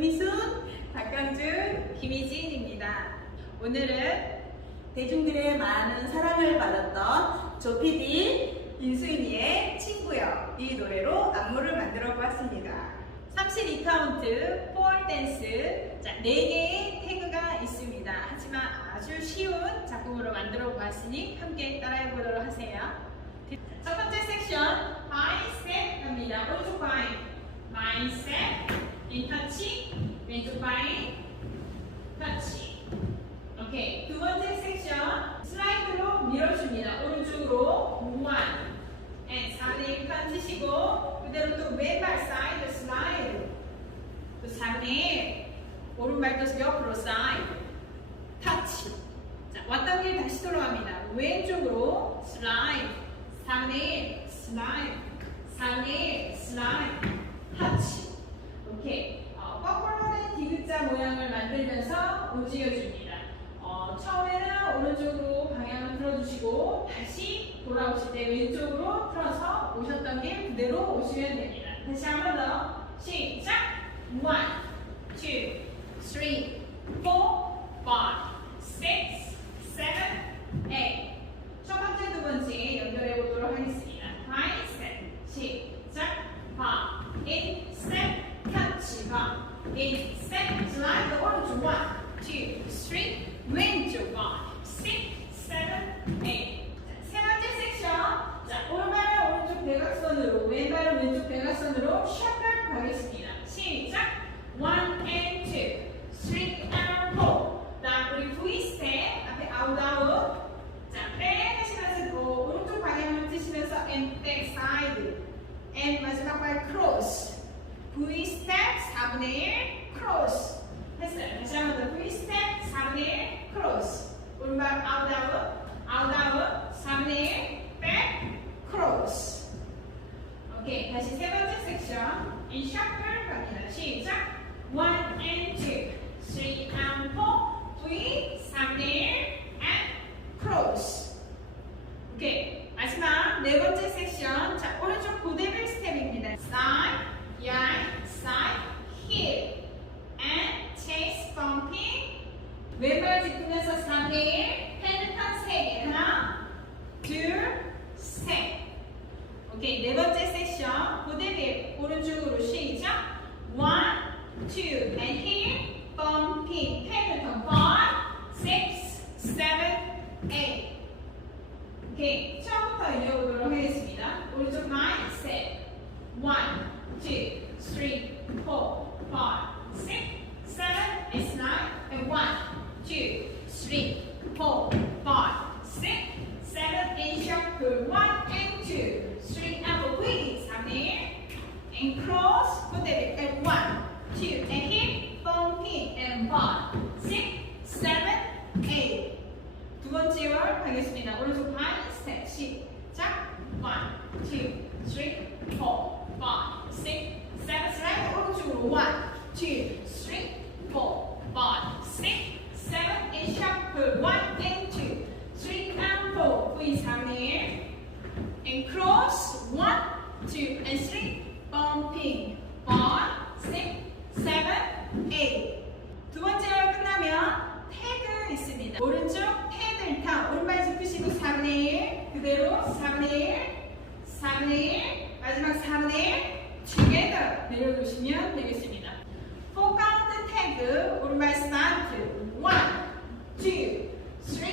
유미순, 박강준, 김희진입니다. 오늘은 대중들의 많은 사랑을 받았던 조PD 인수인이의 친구여 이 노래로 안무를 만들어 보았습니다. 32카운트, 폴 댄스, 4개의 태그가 있습니다. 하지만 아주 쉬운 작품으로 만들어 보았으니 함께 따라해 보도록 하세요. 첫 번째 섹션, 바이 스텝 갑니다. 오른쪽 바이 스텝, 인 터치, 왼쪽 바이, 터치. 오케이. 두 번째 섹션, 슬라이드로 밀어줍니다. 오른쪽으로 1, and 4대1 펼치시고 그대로 또 왼발 사이드 슬라이드, 또 4대1 오른발 또 옆으로 사이드, 터치. 자, 왔던 길 다시 돌아갑니다. 왼쪽으로 슬라이드, 4대1 슬라이드, 4대1 슬라이드, 터치. 오케이. 거꾸로 된 디귿자 모양을 만들면서 움직여줍니다. 처음에는 오른쪽으로 방향을 틀어주시고 다시 돌아오실 때 왼쪽으로 틀어서 오셨던 길 그대로 오시면 됩니다. 다시 한 번 더 시작! 1, 2, 3, 4, 5, 6, 7, 8. 첫 번째, 두 번째 연결해 보도록 하겠습니다. 바이 스텝 시작! 바, 인, 스텝, 터치, 바, 인, 스텝, 슬라이드 오른쪽 1, 2, 3 왼쪽 5, 6, 7, 8. 세 번째 섹션. 자, 오른발은 오른쪽 대각선으로, 왼발은 왼쪽 대각선으로 셔플 가겠습니다. 시작! 1 and 2, 3 and 4. 다음 우리 V 스텝 앞에 아웃 아웃. 자, 백 하시면서 또 오른쪽 방향을 트시면서 and back side. and 마지막 발 크로스. V 스텝 4분의 1 크로스. 했어요. 다시 한 번 더 V 스텝 4분의 1 크로스. 오른발 아웃 아웃 4분의 1 백 크로스. 오케이. 다시 세 번째 섹션 인 셔플 갑니다. 시작! 1 and 2, 3 and 4 V 3분의 1 and 크로스. 오케이. 마지막 네 번째 섹션. 자, 오른쪽 고데빌 스텝입니다. side, right, side, heel and chase bumping. 왼발 짚으면서 3대 1 핸드판 3개. 하나, 둘, 셋. 오케이. 네 번째 섹션 고데빌 오른쪽으로 시작. 1, 2 and heel bumping. 핸드턴 5, 6, 7, 8. 오케이. 처음부터 이어보도록 하겠습니다. 오른쪽 바이 스텝 1, 2, 3, 4, 5, 6, 7, 8, 9, and 1, 2, 3, 4, 5, 6, 7, 8, shuffle 1 and 2, 3 and 4, please, 3, and cross, put it at 1, 2, and hip, bumping, and 5, 6, 7, 8. 두 번째 월 가겠습니다. 오른쪽 바이 스텝 시작. 1, 2, 3, 4, 5, 6, 7, 슬라이드 오른쪽으로 1, 2, 3, 4, 5, 6, 7, 8, shuffle 1 and 2, 3 and 4, V 3, 1 and cross 1, 2 and 3, bumping 5, 6, 7, 8. 두 번째 월 끝나면 태그 있습니다. 오른쪽 태그 타 오른발 짚으시고 3분의 1 그대로 3분의 1, 3분의 1 마지막 4분의 1 together 내려놓으시면 되겠습니다. 4카운트 태그 오른발 스타트 1, 2, 3,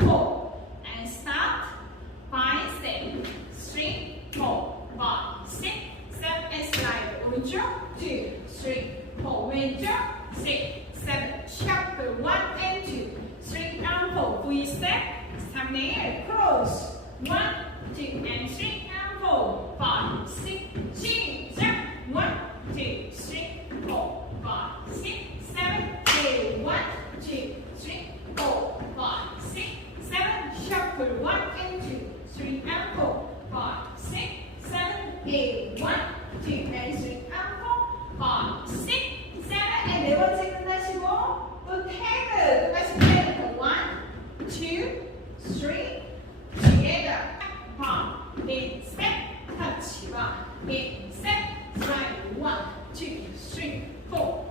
4 and start 5 step 3, 4, 5, 6, 7 and slide 오른쪽 2, 3, 4 왼쪽 6, 7 shuffle 1 and 2, 3 and 4 V step 3대 1 cross 1, 2 and 3 and 4, 5, 6 시작 1, 2, 3, 4, 5, 6, 7, 8 1, 2, 3, 4, 5, 6, 7 shuffle 1 and 2, 3 and 4, 5, 6, 7, 8 1, 2 and 3 and 4, 5, 6, 7 and 네 번째 끝나시고 또 태그 똑같이 태그 1, 2, 3 together palm in step touch 1 in step slide 1, 2, 3, 4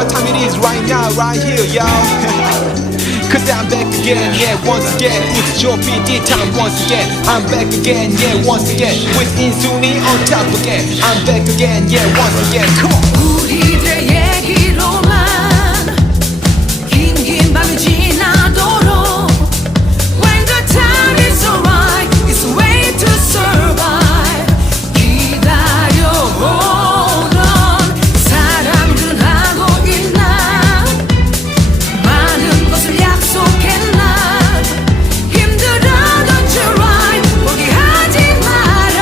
what time it is right now, right here, y'all. Cause I'm back again, yeah, once again. It's your PD time once again. I'm back again, yeah, once again. With 인순이 on top again. I'm back again, yeah, once again. Come on. 우리들 얘기로만 긴 밤이 지나도록 When the time is alright, it's a way to survive. 기다려오던 사람들 하고 있나 많은 것을 약속했나 힘들어도 try 포기하지 마라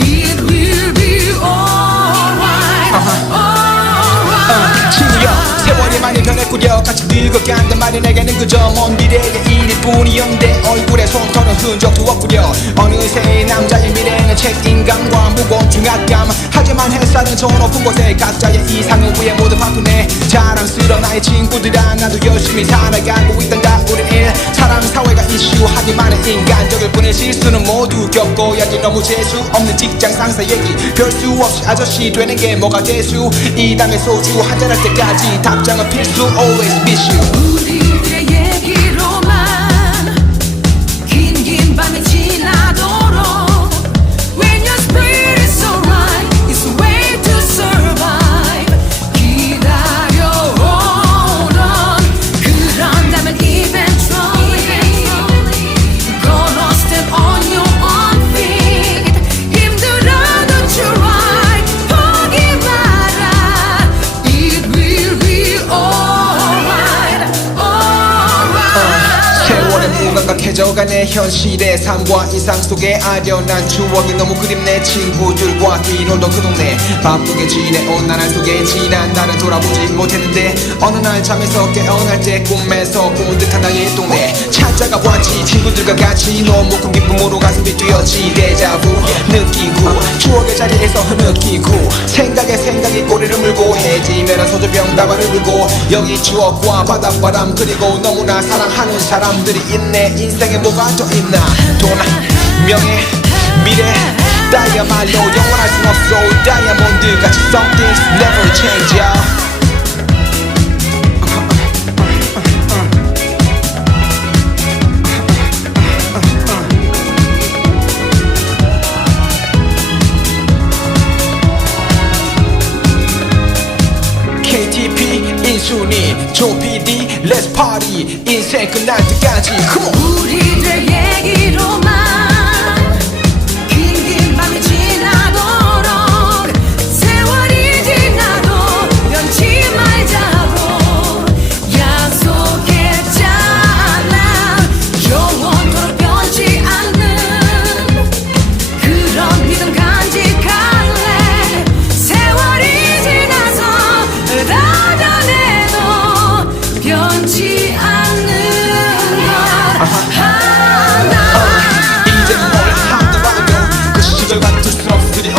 It will be alright, alright. 친구여 세월이 많이 변했구려 같이 늙어간단 말이 내게는 그저 먼 미래의 일일 뿐이었는데 얼굴에 손터는 흔적도 없구려 어느새 남자의 미래는 책임감과 무거운 중압감 하지만 햇살은 저 높은 곳에 각자의 이상을 위해 모두 바꾸네 자랑스러운 나의 친구들아 나도 열심히 살아가고 있단다 우린 일 사랑 사회가 이슈 하기만은 인간적일 뿐인 실수는 모두 겪어야지 너무 재수 없는 직장 상사 얘기 별 수 없이 아저씨 되는 게 뭐가 재수 이 담에 소주 한잔할 때까지 답장은 필수 always miss you 우리의 얘기로만 긴 밤이 지나도록 When your spirit is so right, it's a way to survive. 기다려오던 그런다면 eventually gonna stand on your own feet. 힘들어도 try 포기 마라. It will be alright, alright. 세월의 무감각해져가네 현실의 삶과 이상 속에 아련한 추억이 너무 그립네 친구들과 뛰놀던 그 동네 바쁘게 지내온 나날 속에 지난 날은 돌아보지 못했는데 어느 날 잠에서 깨어날 때 꿈에서 본 듯한 나의 동네 찾아가 보았지 친구들과 같이 너무 큰 기쁨으로 가슴이 뛰었지 데자부 느끼고 추억의 자리에서 흐느끼고 생각이 꼬리를 물고 해지면 소주병 다발을 들고 여기 추억과 바닷바람 그리고 너무나 사랑하는 사람들이 있네 인생에 뭐가 더 있나 돈, 명예, 미래 다이아말로 영원할 순 없어 다이아몬드 같이 some things never change y'all KTP 인순이 조 PD Let's party 인생 끝날 때까지 Come on 우리들 얘기로만 긴 밤이 지나도록 세월이 지나도 변치 말자고 약속했잖아 영원토록 변치 않는 그런 믿음 간직할래 세월이 지나서 닫아내도 변치 않는 이제 뭘 하더라도 그 시절 같을 순 없으리오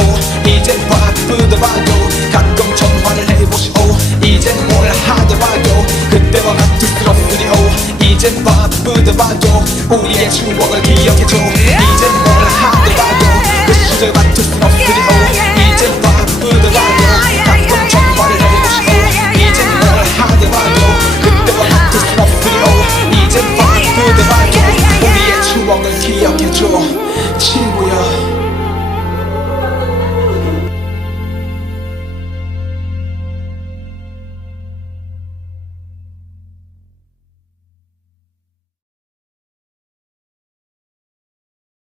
이제 바쁘더라도 가끔 전화를 해보시오 이제 뭘 하더라도 그때와 같을 순 없으리오 이제 바쁘더라도 우리의 추억을 기억해줘